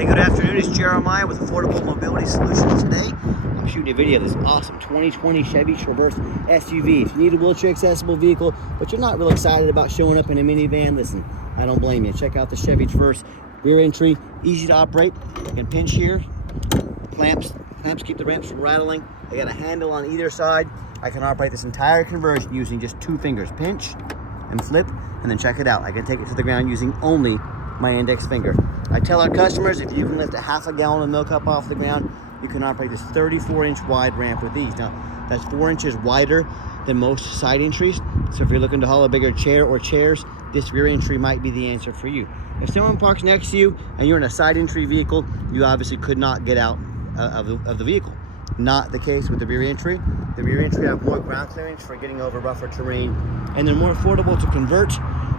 Hey, good afternoon. It's Jeremiah with Affordable Mobility Solutions. Today, I'm shooting a video of this awesome 2020 Chevy Traverse SUV. If you need a wheelchair accessible vehicle, but you're not real excited about showing up in a minivan, listen, I don't blame you. Check out the Chevy Traverse. Rear entry, easy to operate. I can pinch here. Clamps keep the ramps from rattling. I got a handle on either side. I can operate this entire conversion using just 2 fingers. Pinch and flip, and then check it out. I can take it to the ground using only my index finger. I tell our customers, if you can lift a half a gallon of milk up off the ground, you can operate this 34-inch wide ramp with these. Now, that's 4 inches wider than most side entries. So if you're looking to haul a bigger chair or chairs, this rear entry might be the answer for you. If someone parks next to you and you're in a side entry vehicle, you obviously could not get out of the vehicle. Not the case with the rear entry. The rear entry have more ground clearance for getting over rougher terrain, and they're more affordable to convert,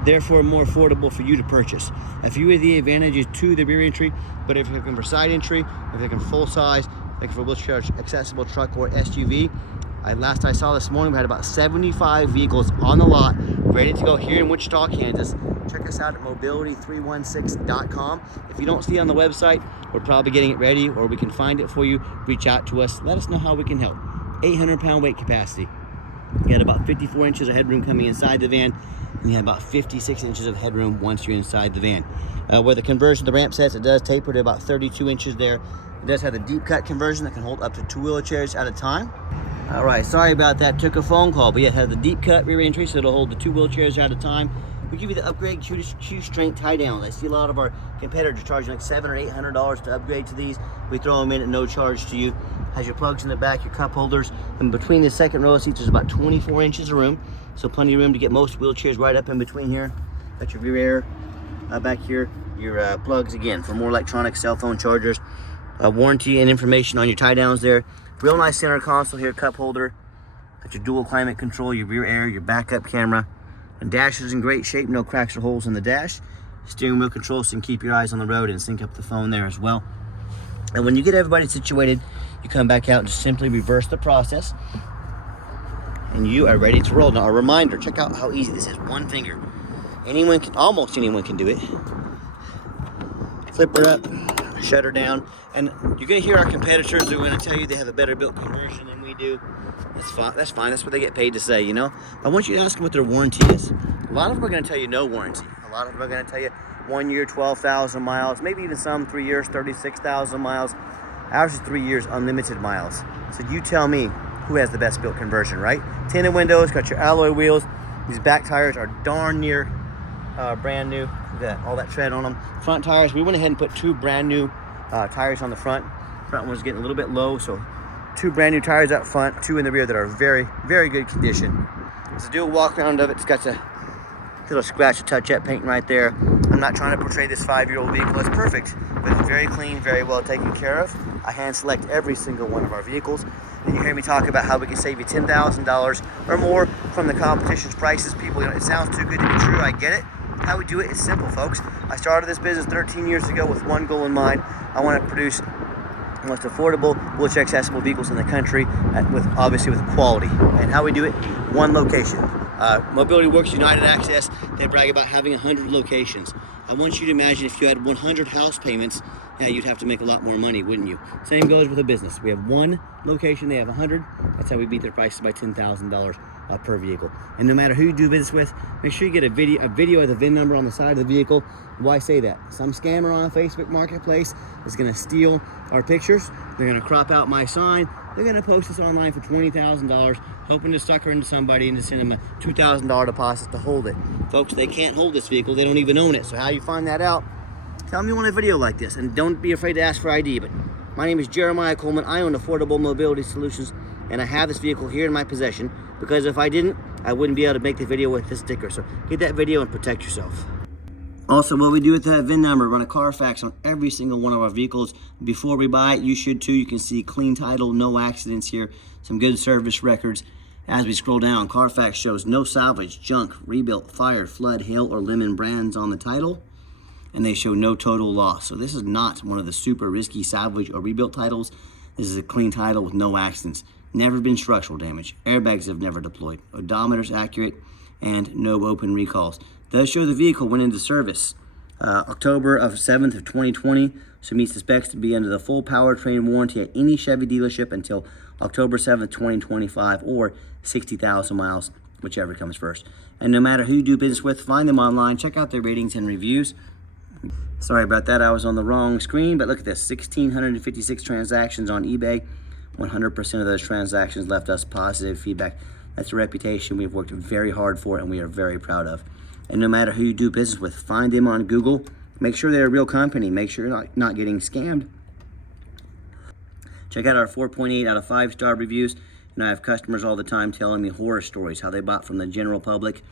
therefore more affordable for you to purchase. A few of the advantages to the rear entry, but if you're looking for side entry, if you're looking full size, looking for a wheelchair accessible truck or SUV, last I saw this morning, we had about 75 vehicles on the lot ready to go here in Wichita, Kansas. Check us out at mobility316.com. If you don't see it on the website, we're probably getting it ready, or we can find it for you. Reach out to us. Let us know how we can help. 800-pound weight capacity. You got about 54 inches of headroom coming inside the van, and you have about 56 inches of headroom once you're inside the van. Where the conversion, the ramp sets, it does taper to about 32 inches there. It does have the deep cut conversion that can hold up to 2 wheelchairs at a time. All right, sorry about that, took a phone call, but yeah, it has the deep cut rear entry, so it'll hold the 2 wheelchairs at a time. We give you the upgrade shoe strength tie downs. I see a lot of our competitors charging like $700 or $800 to upgrade to these. We throw them in at no charge to you. Has your plugs in the back, your cup holders, and between the second row of seats, there's about 24 inches of room. So plenty of room to get most wheelchairs right up in between here. Got your rear air back here, your plugs again for more electronic cell phone chargers. Warranty and information on your tie downs there. Real nice center console here, cup holder. Got your dual climate control, your rear air, your backup camera. The dash is in great shape, no cracks or holes in the dash. Steering wheel control, so you can keep your eyes on the road and sync up the phone there as well. And when you get everybody situated, you come back out and just simply reverse the process, and you are ready to roll. Now, a reminder, check out how easy this is. 1 finger. Almost anyone can do it. Flip her up, shut her down, and you're gonna hear our competitors, they're gonna tell you they have a better built conversion than we do. That's fine, that's what they get paid to say, you know? I want you to ask them what their warranty is. A lot of them are gonna tell you no warranty. A lot of them are gonna tell you 1 year, 12,000 miles, maybe even some 3 years, 36,000 miles. Ours is 3 years, unlimited miles. So you tell me who has the best built conversion, right? Tinted windows, got your alloy wheels. These back tires are darn near brand new. Got all that tread on them. Front tires, we went ahead and put 2 brand new tires on the front. Front one's getting a little bit low, so 2 brand new tires up front, 2 in the rear that are very, very good condition. It's a dual walk around of it. It's got the little scratch and touch-up paint right there. I'm not trying to portray this 5-year-old vehicle as perfect, but it's very clean, very well taken care of. I hand select every single one of our vehicles. And you hear me talk about how we can save you $10,000 or more from the competition's prices. People, it sounds too good to be true. I get it. How we do it is simple, folks. I started this business 13 years ago with one goal in mind. I want to produce the most affordable wheelchair accessible vehicles in the country, obviously with quality. And how we do it, one location. Mobility Works United Access, they brag about having 100 locations. I want you to imagine if you had 100 house payments, yeah, you'd have to make a lot more money, wouldn't you? Same goes with a business. We have 1 location, they have 100. That's how we beat their prices by $10,000 per vehicle. And no matter who you do business with, make sure you get a video of the VIN number on the side of the vehicle. Why say that? Some scammer on a Facebook marketplace is gonna steal our pictures. They're gonna crop out my sign. They're gonna post this online for $20,000, hoping to sucker into somebody and to send them a $2,000 deposit to hold it. Folks, they can't hold this vehicle. They don't even own it. So how you find that out? Tell them you want a video like this, and don't be afraid to ask for ID. But my name is Jeremiah Coleman. I own Affordable Mobility Solutions, and I have this vehicle here in my possession because if I didn't, I wouldn't be able to make the video with this sticker. So get that video and protect yourself. Also, what we do with that VIN number, run a Carfax on every single one of our vehicles. Before we buy it, you should too. You can see clean title, no accidents here, some good service records. As we scroll down, Carfax shows no salvage, junk, rebuilt, fire, flood, hail, or lemon brands on the title. And they show no total loss. So this is not one of the super risky salvage or rebuilt titles. This is a clean title with no accidents. Never been structural damage. Airbags have never deployed. Odometer's accurate and no open recalls. Does show the vehicle went into service October 7th of 2020, so meets the specs to be under the full powertrain warranty at any Chevy dealership until October 7th, 2025, or 60,000 miles, whichever comes first. And no matter who you do business with, find them online, check out their ratings and reviews. Sorry about that, I was on the wrong screen, but look at this, 1,656 transactions on eBay. 100% of those transactions left us positive feedback. That's a reputation we've worked very hard for and we are very proud of. And no matter who you do business with, find them on Google. Make sure they're a real company. Make sure you're not getting scammed. Check out our 4.8 out of 5-star reviews. And I have customers all the time telling me horror stories, how they bought from the general public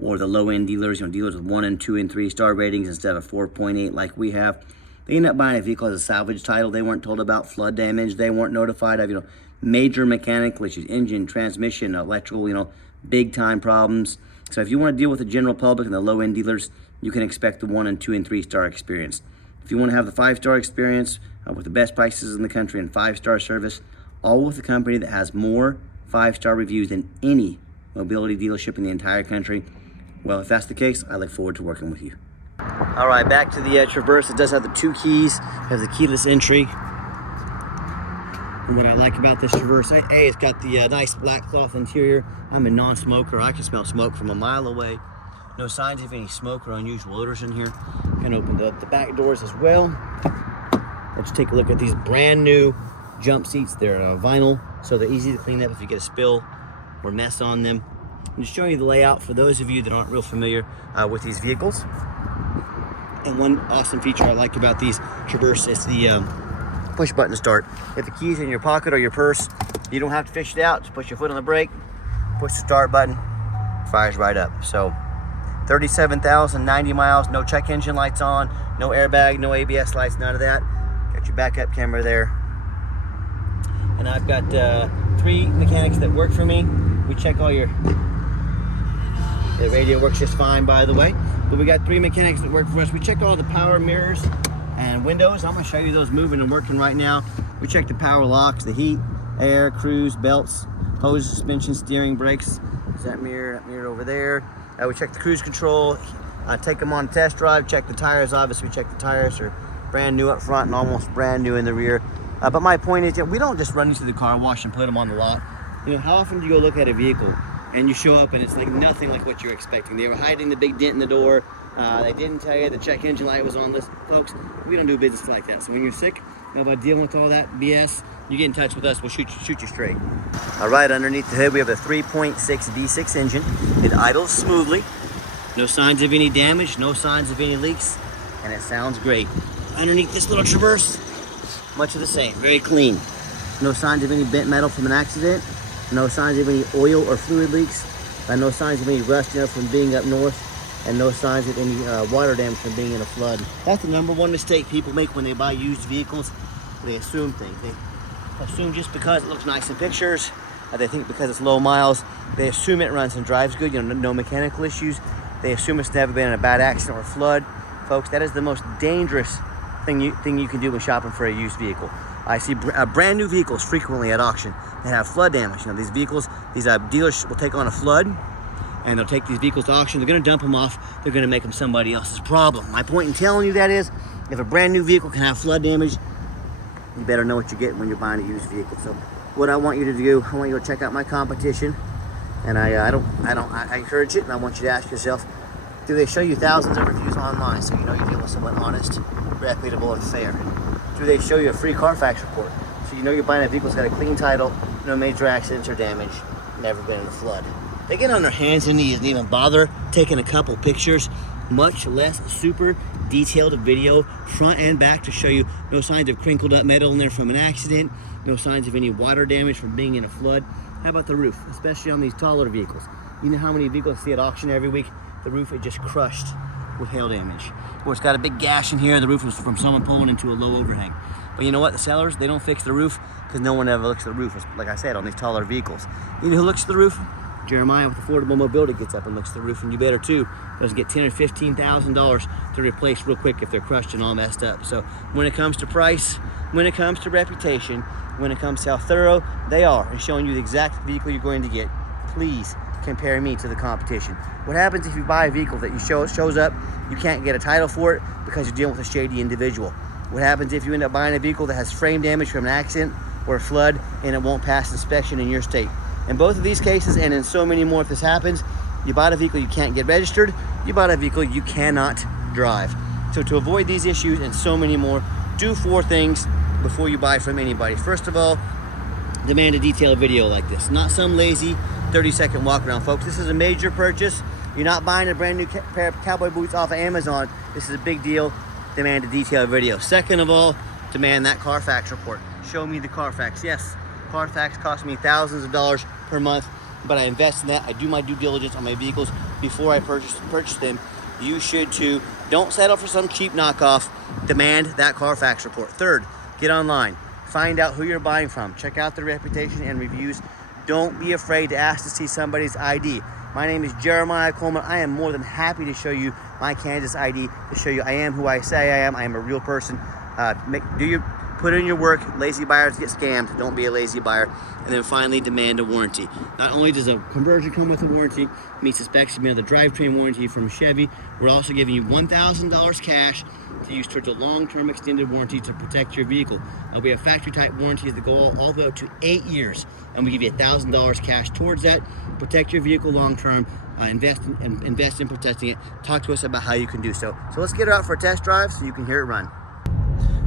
or the low-end dealers, dealers with 1 and 2 and 3-star ratings instead of 4.8 like we have. They end up buying a vehicle as a salvage title. They weren't told about flood damage. They weren't notified of, major mechanical issues, engine, transmission, electrical, big time problems. So if you want to deal with the general public and the low-end dealers, you can expect the 1 and 2 and 3-star experience. If you want to have the 5-star experience with the best prices in the country and 5-star service, all with a company that has more 5-star reviews than any mobility dealership in the entire country, well, if that's the case, I look forward to working with you. All right, back to the Traverse. It does have the 2 keys, has the keyless entry. And what I like about this Traverse, it's got the nice black cloth interior. I'm a non-smoker. I can smell smoke from a mile away. No signs of any smoke or unusual odors in here. Can open the back doors as well. Let's take a look at these brand new jump seats. They're vinyl, so they're easy to clean up if you get a spill or mess on them. I'm just showing you the layout for those of you that aren't real familiar with these vehicles. And one awesome feature I like about these Traverse is the push button start. If the key's in your pocket or your purse, you don't have to fish it out. Just push your foot on the brake, push the start button, fires right up. So 37,090 miles, no check engine lights on, no airbag, no ABS lights, none of that. Got your backup camera there. And I've got 3 mechanics that work for me. We check all your... The radio works just fine, by the way. But we got 3 mechanics that work for us. We check all the power mirrors and windows. I'm gonna show you those moving and working right now. We check the power locks, the heat, air, cruise, belts, hose, suspension, steering, brakes. Is that mirror over there? We check the cruise control, take them on a test drive, check the tires. Obviously, we check the tires are brand new up front and almost brand new in the rear. But my point is that we don't just run into the car wash and put them on the lot. How often do you go look at a vehicle and you show up and it's like nothing like what you're expecting? They were hiding the big dent in the door. They didn't tell you the check engine light was on this. Folks, we don't do business like that. So when you're sick about dealing with all that BS, you get in touch with us, we'll shoot you straight. All right, underneath the hood, we have a 3.6 V6 engine. It idles smoothly. No signs of any damage, no signs of any leaks, and it sounds great. Underneath this little Traverse, much of the same, very clean. No signs of any bent metal from an accident. No signs of any oil or fluid leaks. No signs of any rust from being up north. And no signs of any water damage from being in a flood. That's the #1 mistake people make when they buy used vehicles. They assume things. They assume just because it looks nice in pictures, they think because it's low miles, they assume it runs and drives good, no mechanical issues. They assume it's never been in a bad accident or flood. Folks, that is the most dangerous thing you can do when shopping for a used vehicle. I see brand new vehicles frequently at auction that have flood damage. These vehicles, these dealers will take on a flood and they'll take these vehicles to auction. They're gonna dump them off. They're gonna make them somebody else's problem. My point in telling you that is, if a brand new vehicle can have flood damage, you better know what you're getting when you're buying a used vehicle. So what I want you to do, I want you to check out my competition. And I encourage it, and I want you to ask yourself, do they show you thousands of reviews online so you know you're dealing with someone honest, reputable, and fair? Do they show you a free Carfax report so you know you're buying a vehicle that's got a clean title, no major accidents or damage, never been in a flood? They get on their hands and knees and even bother taking a couple pictures, much less super detailed video front and back to show you no signs of crinkled up metal in there from an accident, no signs of any water damage from being in a flood. How about the roof, especially on these taller vehicles? You know how many vehicles I see at auction every week? The roof is just crushed with hail damage. Or it's got a big gash in here. The roof was from someone pulling into a low overhang. But you know what? The sellers, they don't fix the roof because no one ever looks at the roof. Like I said, on these taller vehicles. You know who looks at the roof? Jeremiah with Affordable Mobility gets up and looks at the roof, and you better too. Doesn't get $10,000 or $15,000 to replace real quick if they're crushed and all messed up. So when it comes to price, when it comes to reputation, when it comes to how thorough they are in showing you the exact vehicle you're going to get, please compare me to the competition? What happens if you buy a vehicle that shows up, you can't get a title for it because you're dealing with a shady individual? What happens if you end up buying a vehicle that has frame damage from an accident or a flood and it won't pass inspection in your state? In both of these cases, and in so many more if this happens, you bought a vehicle you can't get registered, you bought a vehicle you cannot drive. So to avoid these issues and so many more, do 4 things before you buy from anybody. First of all, demand a detailed video like this. Not some lazy 30-second walk around, folks. This is a major purchase. You're not buying a brand new pair of cowboy boots off of Amazon. This is a big deal. Demand a detailed video. Second of all, demand that Carfax report. Show me the Carfax. Yes, Carfax costs me thousands of dollars per month, but I invest in that. I do my due diligence on my vehicles before I purchase them. You should too. Don't settle for some cheap knockoff. Demand that Carfax report. Third, get online. Find out who you're buying from. Check out their reputation and reviews. Don't be afraid to ask to see somebody's ID. My name is Jeremiah Coleman. I am more than happy to show you my Kansas ID to show you I am who I say I am. I am a real person. Put in your work. Lazy buyers get scammed. Don't be a lazy buyer. And then finally, demand a warranty. Not only does a conversion come with a warranty, meets the specs of the drivetrain warranty from Chevy, we're also giving you $1,000 cash to use towards a long-term extended warranty to protect your vehicle. We have factory-type warranties that go all the way up to 8 years, and we give you $1,000 cash towards that. Protect your vehicle long-term. Invest in protecting it. Talk to us about how you can do so. So let's get her out for a test drive so you can hear it run.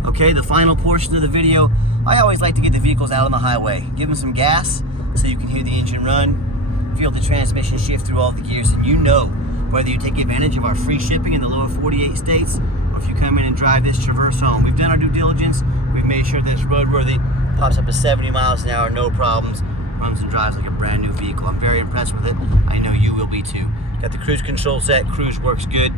Okay, the final portion of the video, I always like to get the vehicles out on the highway. Give them some gas so you can hear the engine run, feel the transmission shift through all the gears, and you know whether you take advantage of our free shipping in the lower 48 states or if you come in and drive this Traverse home. We've done our due diligence. We've made sure that it's roadworthy, pops up to 70 miles an hour, no problems, runs and drives like a brand new vehicle. I'm very impressed with it. I know you will be too. Got the cruise control set. Cruise works good.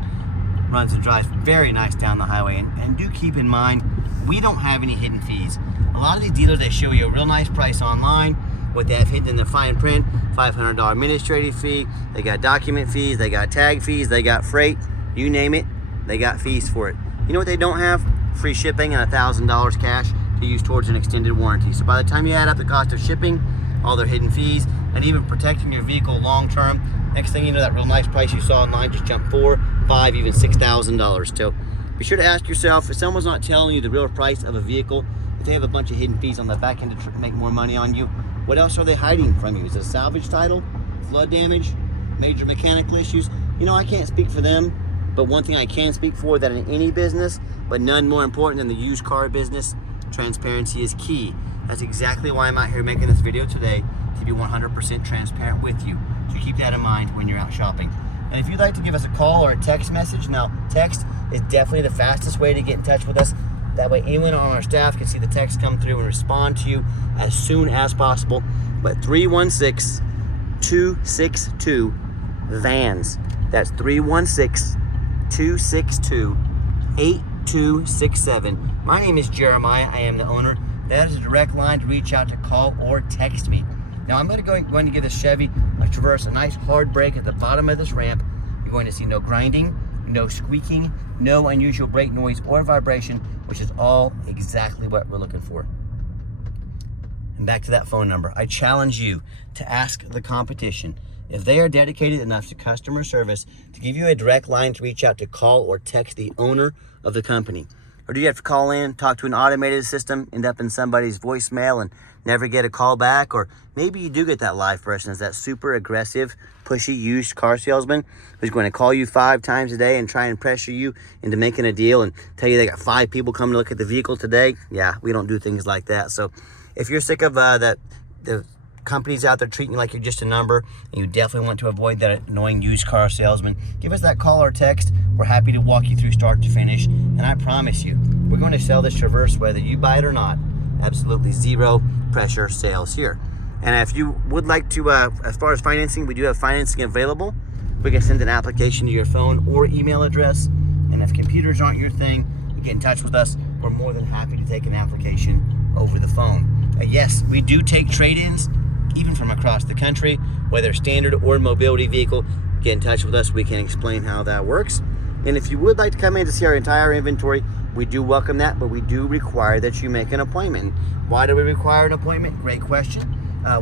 Runs and drives very nice down the highway. And do keep in mind, we don't have any hidden fees. A lot of these dealers, they show you a real nice price online. What they have hidden in the fine print, $500 administrative fee. They got document fees, they got tag fees, they got freight, you name it, they got fees for it. You know what they don't have? Free shipping and $1,000 cash to use towards an extended warranty. So by the time you add up the cost of shipping, all their hidden fees, and even protecting your vehicle long term, next thing you know, that real nice price you saw online just jumped $4,000, $5,000, even $6,000. So be sure to ask yourself, if someone's not telling you the real price of a vehicle, if they have a bunch of hidden fees on the back end to make more money on you, what else are they hiding from you? Is it a salvage title, flood damage, major mechanical issues? You know, I can't speak for them, but one thing I can speak for, that in any business, but none more important than the used car business, transparency is key. That's exactly why I'm out here making this video today, to be 100% transparent with you. So keep that in mind when you're out shopping. And if you'd like to give us a call or a text message, now text is definitely the fastest way to get in touch with us. That way anyone on our staff can see the text come through and respond to you as soon as possible. But 316-262-VANS. That's 316-262-8267. My name is Jeremiah. I am the owner. That is a direct line to reach out to, call or text me. Now I'm going to give this Chevy Traverse a nice hard brake at the bottom of this ramp. You're going to see no grinding, no squeaking, no unusual brake noise or vibration, which is all exactly what we're looking for. And back to that phone number. I challenge you to ask the competition if they are dedicated enough to customer service to give you a direct line to reach out to, call or text the owner of the company. Or do you have to call in, talk to an automated system, end up in somebody's voicemail and never get a call back? Or maybe you do get that live person as that super aggressive, pushy used car salesman who's going to call you 5 times a day and try and pressure you into making a deal and tell you they got 5 people coming to look at the vehicle today. Yeah, we don't do things like that. So if you're sick of the companies out there treating you like you're just a number, and you definitely want to avoid that annoying used car salesman, give us that call or text. We're happy to walk you through start to finish, and I promise you, we're going to sell this Traverse whether you buy it or not. Absolutely zero pressure sales here. And if you would like to, as far as financing, we do have financing available. We can send an application to your phone or email address, and if computers aren't your thing, you get in touch with us. We're more than happy to take an application over the phone. Yes, we do take trade-ins, even from across the country, whether standard or mobility vehicle. Get in touch with us. We can explain how that works. And if you would like to come in to see our entire inventory, we do welcome that, but we do require that you make an appointment. Why do we require an appointment? Great question.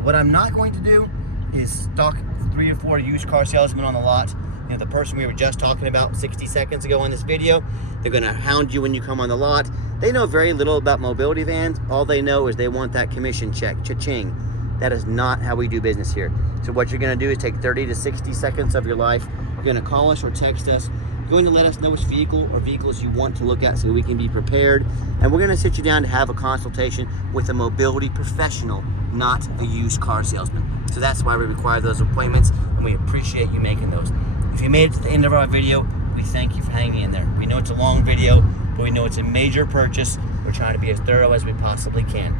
What I'm not going to do is stock 3 or 4 used car salesmen on the lot. You know, the person we were just talking about 60 seconds ago in this video, they're gonna hound you when you come on the lot. They know very little about mobility vans. All they know is they want that commission check, cha-ching. That is not how we do business here. So what you're gonna do is take 30 to 60 seconds of your life. You're gonna call us or text us. You're going to let us know which vehicle or vehicles you want to look at so we can be prepared. And we're gonna sit you down to have a consultation with a mobility professional, not a used car salesman. So that's why we require those appointments, and we appreciate you making those. If you made it to the end of our video, we thank you for hanging in there. We know it's a long video, but we know it's a major purchase. We're trying to be as thorough as we possibly can.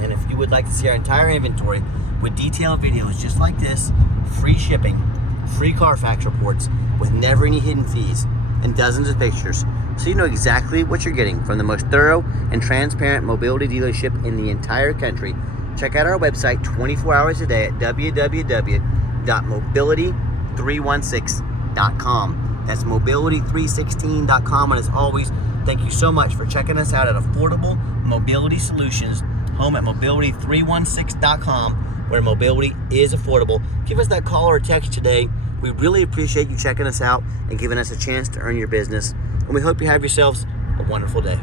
And if you would like to see our entire inventory with detailed videos just like this, free shipping, free Carfax reports with never any hidden fees, and dozens of pictures, so you know exactly what you're getting from the most thorough and transparent mobility dealership in the entire country, check out our website 24 hours a day at www.mobility316.com. That's mobility316.com. And as always, thank you so much for checking us out at Affordable Mobility Solutions, home at mobility316.com, where mobility is affordable. Give us that call or text today. We really appreciate you checking us out and giving us a chance to earn your business. And we hope you have yourselves a wonderful day.